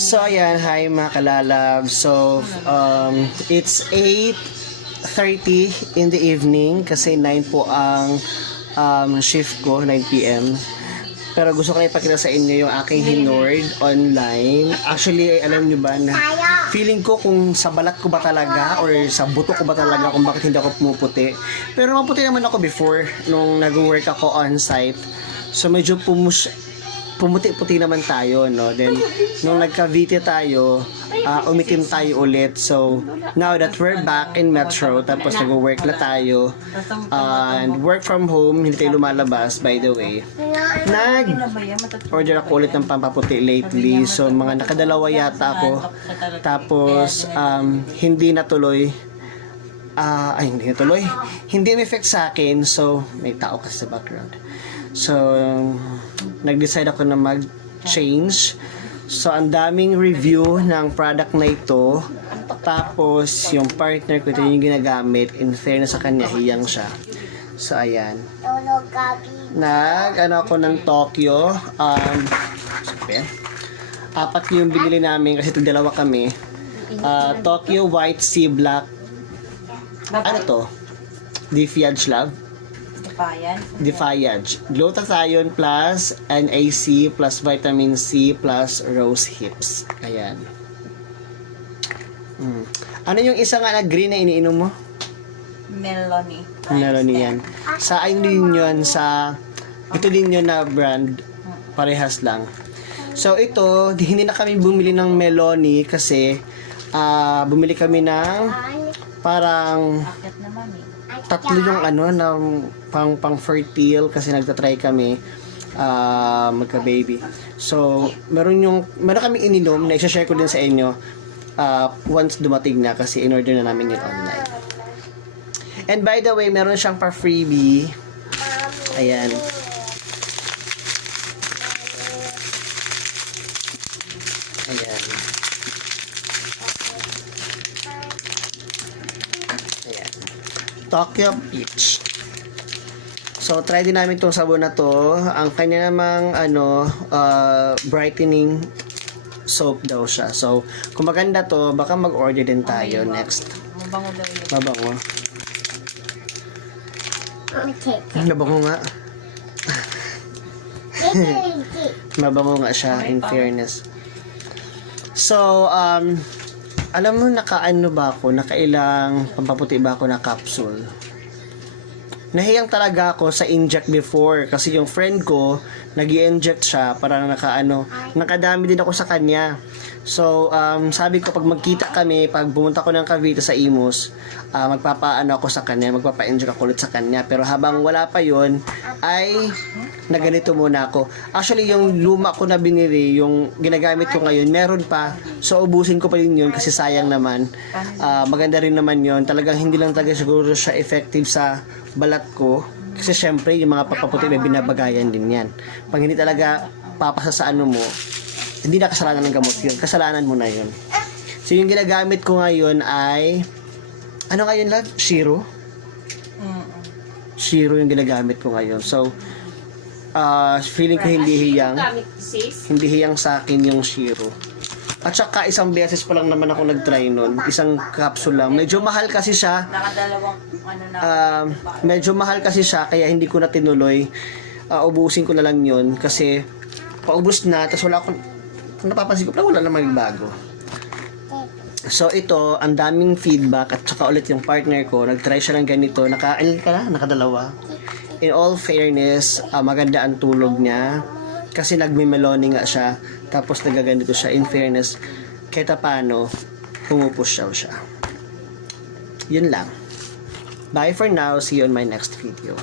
So, ayan. Hi, mga kalalab. So, it's 8:30 in the evening kasi 9 po ang shift ko, 9 p.m. Pero gusto ko na ipakita sa inyo yung aking hinord online. Actually, alam nyo ba na feeling ko kung sa balat ko ba talaga or sa buto ko ba talaga kung bakit hindi ako pumuputi. Pero maputi naman ako before nung nag-work ako on-site. So, medyo pumuti-puti naman tayo, no? Then, nung nagka-VT tayo, umitim tayo ulit. So, now that we're back in Metro, tapos nag-work na tayo, and work from home, hindi tayo lumalabas, by the way, nag-order ako ulit ng pampaputi lately. So, mga nakadalawa yata ako. Tapos, hindi natuloy. Hindi natuloy. Hindi effect sa akin. So, may tao kasi sa background. So, nag-decide ako na mag-change. So, ang daming review ng product na ito. Tapos, yung partner ko, ito yung ginagamit. In fairness sa kanya, hiyang siya. So, ayan. Ako ng Tokyo. Apat yung binili namin kasi ito dalawa kami. Tokyo White Sea Black. Ano to? Defiage Love? Defiage. Glutathione plus NAC plus vitamin C plus rose hips. Ayan. Ano yung isa nga na green na iniinom mo? Melanie. Melanie yan. Sa ayun din yun sa ito din yun na brand. Parehas lang. So ito, hindi na kami bumili ng Melanie kasi bumili kami ng parang tatlo yung ng pang fertile kasi nagtatry kami magka-baby. So, meron kami ininom na i-share ko din sa inyo once dumating na kasi in-order na namin yun online. And by the way, meron siyang pa-freebie. Ayan. Ayan. Ayan. Tokyo Peach. So, try din namin itong sabon na to. Ang kanya namang, brightening soap daw siya. So, kung maganda to, baka mag-order din tayo next. Mabango daw yun. Mabango. Mabango nga. Mabango nga siya, in fairness. So, alam mo, nakailang pampaputi ba ako na capsule? Nahiyang talaga ako sa inject before kasi yung friend ko nag-i-inject siya para nakadami din ako sa kanya. So, sabi ko pag magkita kami, pag bumunta ko ng Cavite sa Imus, magpapa-ako sa kanya, magpapa-inject ako ulit sa kanya. Pero habang wala pa yon ay naganito muna ako. Actually, yung luma ko na binili, yung ginagamit ko ngayon, meron pa. So, ubusin ko pa yun kasi sayang naman. Maganda rin naman yon. Talagang hindi lang talaga siguro siya effective sa balat ko. Kasi syempre, yung mga papaputi may binabagayan din yan. Pag hindi talaga papasa sa mo, hindi na kasalanan ng gamot yun. Kasalanan mo na yun. So, yung ginagamit ko ngayon ay ano ngayon, love? Shiro? Shiro yung ginagamit ko ngayon. So, feeling ko hindi hiyang sa akin yung Shiro. At saka isang beses pa lang naman ako nag-try nun. Isang capsule lang. Medyo mahal kasi siya. Medyo mahal kasi siya kaya hindi ko na tinuloy. Ubusin ko na lang yun kasi paubos na. Tapos napapansin ko wala namang bago. So ito, ang daming feedback at saka ulit yung partner ko. Nag-try siya ng ganito. Nakadalawa. In all fairness, maganda ang tulog niya. Kasi nagme-meloni nga siya. Tapos nagaganito siya. In fairness, kahit paano, pumupusyaw siya. Yun lang. Bye for now. See you on my next video.